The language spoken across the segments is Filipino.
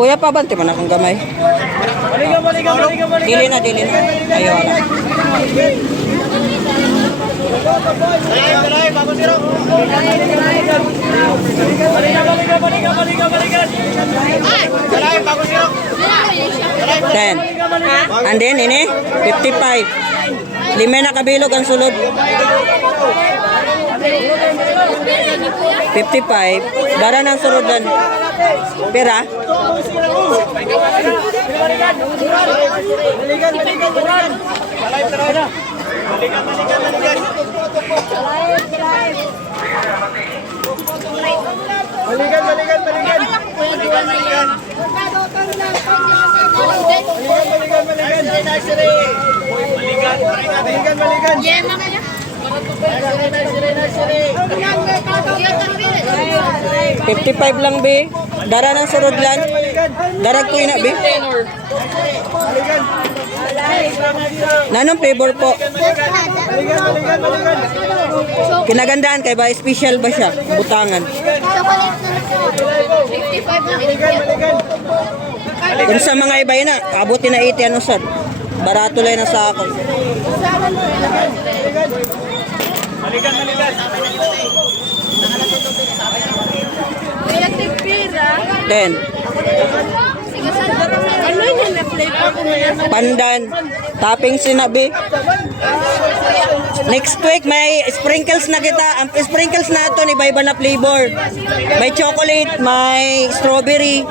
Kuya, pabante man akong gamay. Dili na. Ayaw wala. Ten. And then ini 55. 5 na kabilog ang sulod. 55. Dara ng surudan. Pera? $55 lang, be. Dara ng surudlan. Darag ko ina, be. Nanong flavor po? Kinagandaan kay ba? Special ba siya? Butangan. Kung sa mga iba yun na, abutin na 80 ano sir. Barato lang na sa ako. Then pandan topping sinabi. Next week may sprinkles na kita. Ang sprinkles na ito iba-iba na flavor. May chocolate, may strawberry.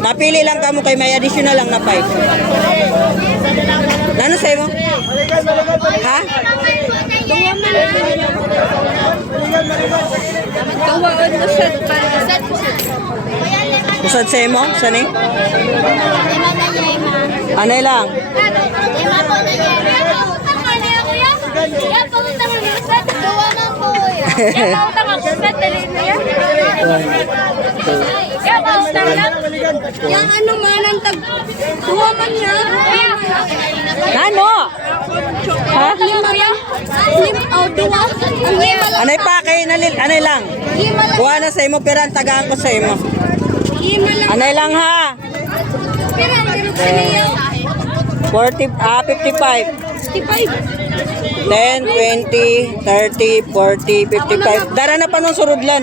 Napili lang kamo kay may additional lang na 5. Ano sa'yo mo? Ha? Kusad sa'yo mo? Sani? Anay lang? Yang ano man ang tuwa man niya. Ano? Ha? Anay pa kay nalil, anay lang. Kuha na sa imo pero ang tagaan ko sa imo. Anay lang ha. 55. 10, 20, 30, 40, 55. Dara na pa nung surudlan.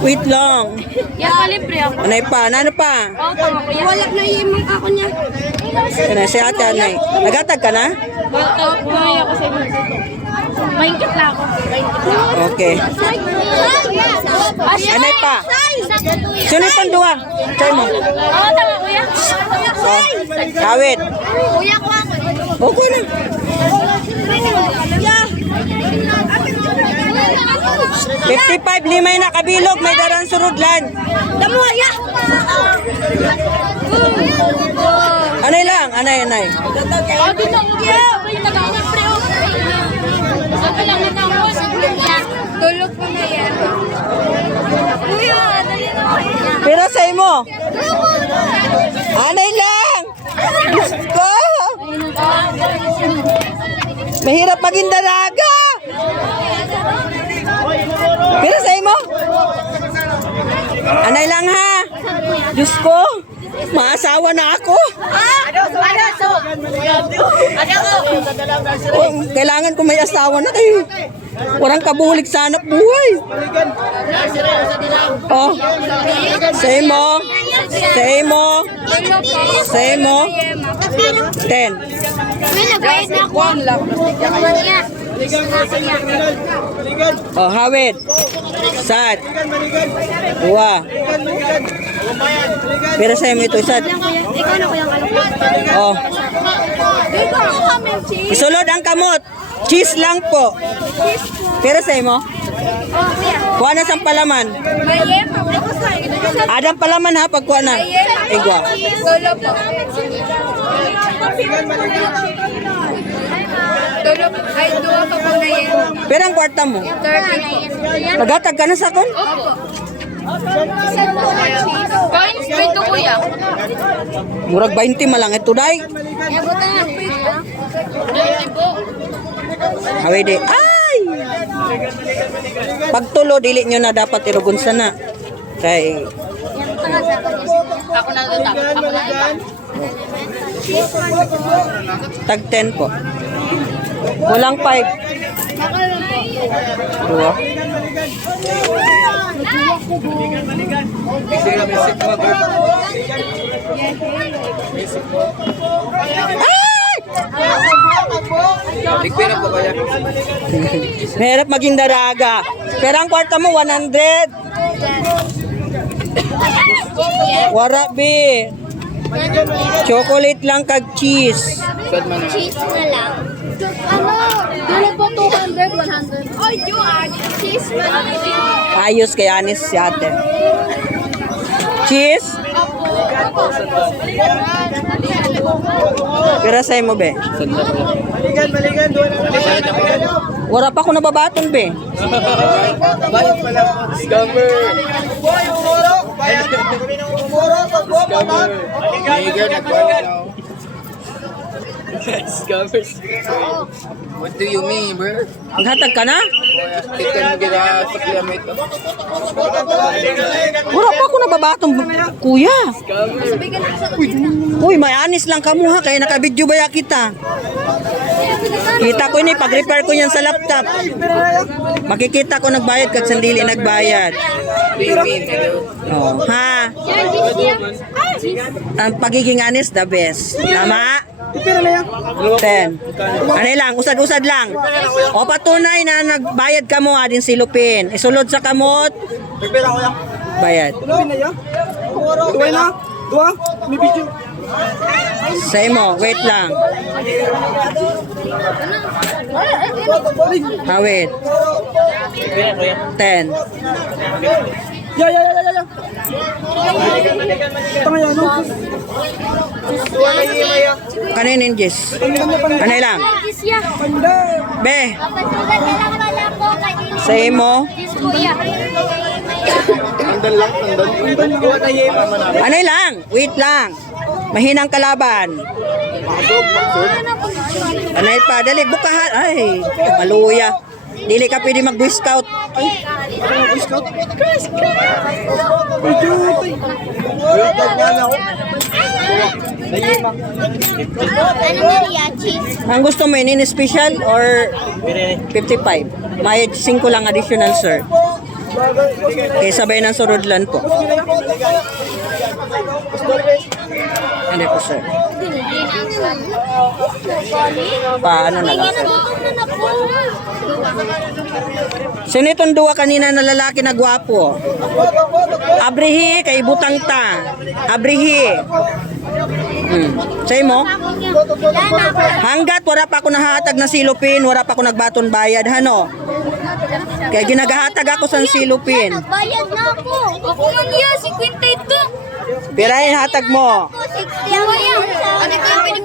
Wait lang. Anay pa, ano pa? Wala na imang ako niya. Ano, si ate anay. Nagatag ka na? Maingkit lang ako. Okay. Anay pa. Sino pang duwa? Try mo. Tama kuya. Oh, kawit. Kuya ko ako. Okay na. 55, 5 na kabilog, may darang surudlan. Damo ya. Anay lang, anay. Dito kuya, may tagawin pre. Sabi lang natapos. Tulog ko na yan. Kuya, dali na kuya. Pero sa imo. Anay lang. Gusto. Mahirap maging dalaga. Pero sa imo. Anay lang ha. Diyos ko. Maasawa na ako. Oh, kailangan ko may asawa na kayo. Walang kabulik sa hanap buhay. Oh. Say mo. 10. Oh, hawid. Sad. Dua. Pero sa'yo mo ito, sad. Ikaw na kuya kalungkot. Oh. Ikaw ako kami cheese. Isulod ang kamot. Cheese lang po. Pero sa'yo mo? Oh kuya. Kuha na sang palaman. Mayem. Ito sa. Adang palaman ha, pag kuha na. Igwa. Solo po. Solo po. Ay, duwa pa pang mayem. Pero ang kwarta mo. 30. Nagatag ka na sa kon? Opo. Coins, pwede kuya. Murag 20 malang ito, day. Eh, buta na. 20 po. Hawi di. Ay! Pagtulo, dili nyo na dapat irugon sana. Kay, Ako na lutak. Ako na lutak. tag 10 po. Kulang 5. Dua. Mahirap maging daraga. Pero ang kwarta mo, 100. Wara, be. Chocolate lang kag cheese. Cheese na lang. Ano? Dili po 200, 100. Ay, cheese na lang. Ayos kay Anis si ate. Cheese? Pira sa'yo mo, be. Wala pa ako nababaton, be. What do you mean, bro? Maghatag ka na? Tikan mo gina sa kilometer. Wala pa ako nababaton, kuya. Uy, may Anis lang kamo ha, kaya nakabidyo ba ya kita? Kita ko ini, pag-repair ko yan sa laptop. Makikita ko nagbayad kag sandili nagbayad. What do you mean, hello? Oh, ha? Ang pagiging honest, the best. Tama? 10. Ano lang, usad-usad lang. O patunay na nagbayad ka mo adin silupin. Isulod sa kamot. Bayad. Sa imo, wait lang. Ha, wait. 10. Kanin Jess. Ano lang? Be, sa imo. Ano lang? Wait lang. Mahinang kalaban. Anay pa, dali bukahan. Ay, maluya. Dili ka pwede mag-boy scout. Ano mariachi? Ang gusto mo, in special or 55? May 5 lang additional, sir. Okay, sabay ng surudlan po. Ano po, sir? Paano na lang, sir? Sino itong duwa kanina na lalaki na gwapo? Abrihi, kay butang ta. Abrihi. Say mo? Hanggat wala pa ako nahatag na silupin, wala pa ako nagbaton bayad, hano? Kaya ginagahatag ako sa silupin. Bayad na ako. Ako man niya, 52. Pirahin hatag mo. 60 ako yan. Ano ka, pwede